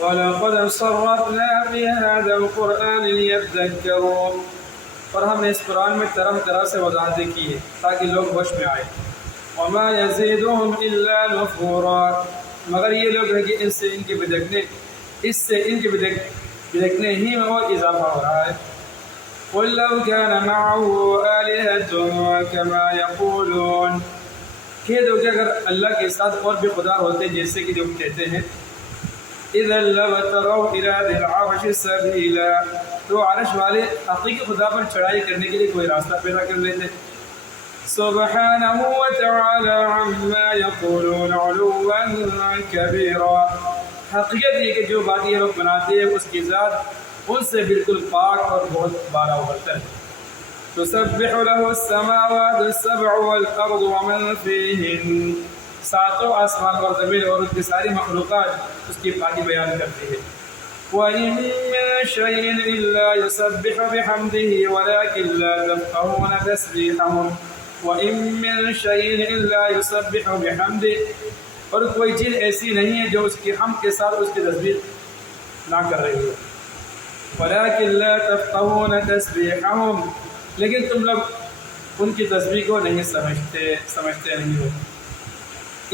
وَلَقَدْ صَرَّفْنَا فِي هَذَا الْقُرْآنِ لِيَذَّكَّرُوا، اور ہم نے اس قرآن میں طرح طرح سے وضاحتیں کی ہیں تاکہ لوگ ہوش میں آئیں. وَمَا يَزِيدُهُمْ إِلَّا نُفُورًا، مگر یہ لوگ ہیں کہ اس سے ان کے بدکنے ہی میں اور اضافہ ہو رہا ہے. قُلْ لَوْ كَانَ مَعَهُ آلِهَةٌ كَمَا يَقُولُونَ، کہہ دو کہ اگر اللہ کے ساتھ اور بھی خدا ہوتے جیسے کہ جو کہتے ہیں، اِذًا لَّابْتَغَوْا إِلَىٰ ذِي الْعَرْشِ سَبِيلًا، تو عرش والے حقیقی خدا پر چڑھائی کرنے کے لیے کوئی راستہ پیدا کر لیتے. سبحانہ وتعالی عما یقولون علوا کبیرا، حقیقت یہ کہ جو بات یہ لوگ بناتے ہیں اس کی ذات ان سے بالکل پاک اور بہت بارہ برتر ہے. تسبح له السماوات السبع والارض ومن فيهن، ساتوں آسمان اور زمین اور اس کی ساری مخلوقات اس کی پاکی بیان کرتی ہے. وَإِن مِّن شَيْءٍ إِلَّا يُسَبِّحُ بِحَمْدِهِ وَلَٰكِن لَّا تَفْقَهُونَ تَسْبِيحَهُمْ. وَإِن مِّن شَيْءٍ إِلَّا يُسَبِّحُ بِحَمْدِهِ، اور کوئی چیز ایسی نہیں ہے جو اس کی حمد کے ساتھ اس کی تسبیح نہ کر رہی ہو. وَلَٰكِن لَّا تَفْقَهُونَ تَسْبِيحَهُمْ، لیکن تم لوگ ان کی تسبیح کو نہیں سمجھتے نہیں ہو.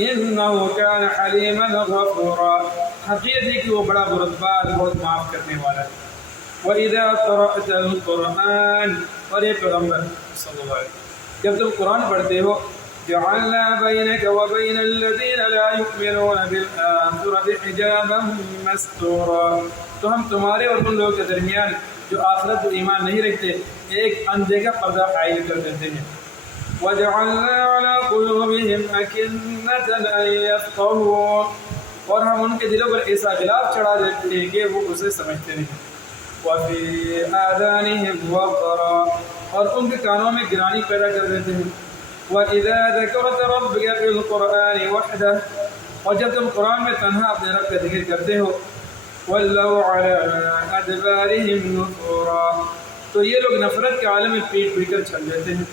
إِنَّهُ كَانَ حَلِيمًا غَفُورًا، حقیقت ہے کہ وہ بڑا بردبار بہت معاف کرنے والا ہے. وَإِذَا قَرَأْتَ الْقُرْآنَ، اور یہ پیغمبر صلی اللہ علیہ وسلم جب تم قرآن پڑھتے ہو، جَعَلْنَا بَيْنَكَ وَبَيْنَ الَّذِينَ لَا يُؤْمِنُونَ بِالْآخِرَةِ حِجَابًا مَّسْتُورًا، تو ہم تمہارے اور ان لوگوں کے درمیان جو آخرت و ایمان نہیں رکھتے ایک اندھے کا پردہ قائم کر دیتے ہیں. وَجَعَلْنَا عَلَىٰ قُلُوبِهِمْ أَكِنَّةً أَن يَفْقَهُوهُ، اور ہم ان کے دلوں پر ایسا غلاف چڑھا دیتے ہیں کہ وہ اسے سمجھتے نہیں. وَفِي آذَانِهِمْ وَقْرًا، اور ان کے کانوں میں گرانی پیدا کر دیتے ہیں. وَإِذَا ذَكَرْتَ رَبَّكَ فِي الْقُرْآنِ وَحْدَهُ، اور جب تم قرآن میں تنہا اپنے رب کا ذکر کرتے ہو، وَلَّوْا عَلَىٰ أَدْبَارِهِمْ نُفُورًا، تو یہ لوگ نفرت کے عالم میں پیٹ پھیر کر چل دیتے ہیں.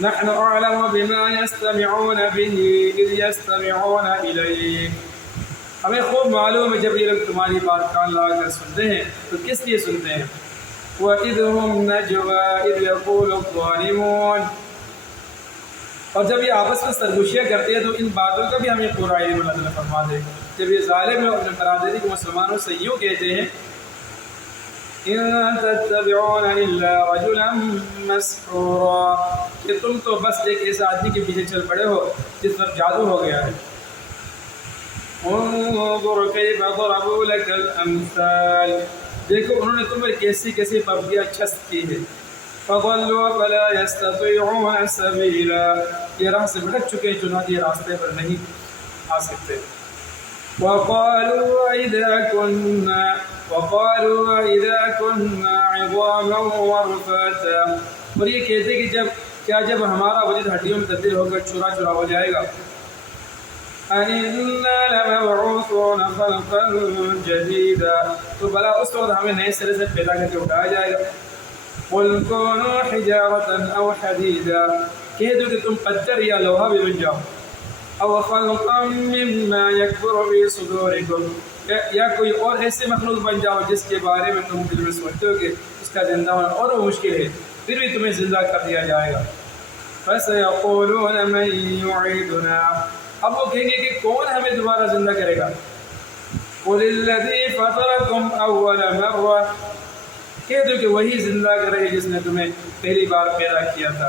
نحن اعلم بما يستمعون به اذ يستمعون اليك، ہمیں خوب معلوم ہے جب یہ لوگ تمہاری بات کان لگا کر سنتے ہیں تو کس لیے سنتے ہیں. وَإِذْ هُمْ نَجْوَىٰ إِذْ يَقُولُ الظَّالِمُونَ، اور جب یہ آپس میں سرگوشیاں کرتے ہیں تو ان باتوں کا بھی ہمیں پورا علم اللہ تعالیٰ فرما دے. جب یہ ظالم لوگ اپنے برادری کے مسلمانوں سے یوں کہتے ہیں، إِن تَتَّبِعُونَ إِلَّا رَجُلًا مَّسْحُورًا، کہ تم تو بس ایک ایسے آدمی کے پیچھے چل پڑے ہو جس پر جادو ہو گیا ہے. انظر كيف ضربوا لك الأمثال، دیکھو انہوں نے تم پر کیسی کیسی پبلیاں چھست کی ہے. فضلوا فلا يستطيعون سبيلا، یہ راہ سے بھٹک چکے ہیں چنانچہ یہ راستے پر نہیں آ سکتے. وقالوا إذا كنا عظاما ورفاتا، اور یہ کہتے کہ جب ہمارا وجود ہڈیوں میں تبدیل ہو کر چورا چورا ہو جائے گا، أَإِنَّا لَمَبْعُوثُونَ خَلْقًا جَدِيدًا، تو بلا اس وقت ہمیں نئے سرے سے پیدا کر کے اٹھایا جائے گا. قُلْ كُونُوا حِجَارَةً أَوْ حَدِيدًا، کہہ دو کہ تم پتھر یا لوہا بھی بن جاؤ. أَوْ خَلْقًا مِّمَّا يَكْبُرُ فِي صُدُورِكُمْ، یا کوئی اور ایسے مخلوق بن جاؤ جس کے بارے میں تم دل میں سوچتے ہو کہ اس کا زندہ ہونا اور وہ مشکل ہے، پھر بھی تمہیں زندہ کر دیا جائے گا. فَسَيَقُولُونَ مَن يُعِيدُنَا، اب وہ کہیں گے کہ کون ہمیں دوبارہ زندہ کرے گا. قُلِ الَّذِي فَطَرَكُمْ أَوَّلَ مَرَّةٍ، کہہ دو کہ وہی زندہ کرے جس نے تمہیں پہلی بار پیدا کیا تھا.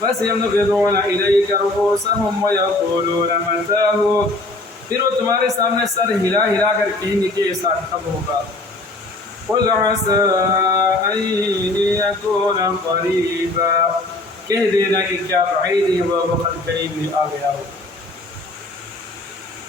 فَسَيَنْغِضُونَ إِلَيْكَ رُءُوسَهُمْ وَيَقُولُونَ مَتَىٰ، پھر وہ تمہارے سامنے سر ہلا ہلا کر کہیں گے کہ ایسا کب ہوگا. قُلْ عَسَىٰ أَن يَكُونَ قَرِيبًا، کہہ دینا کہ کیا بعید ہے وہ وقت قریب آ گیا ہو.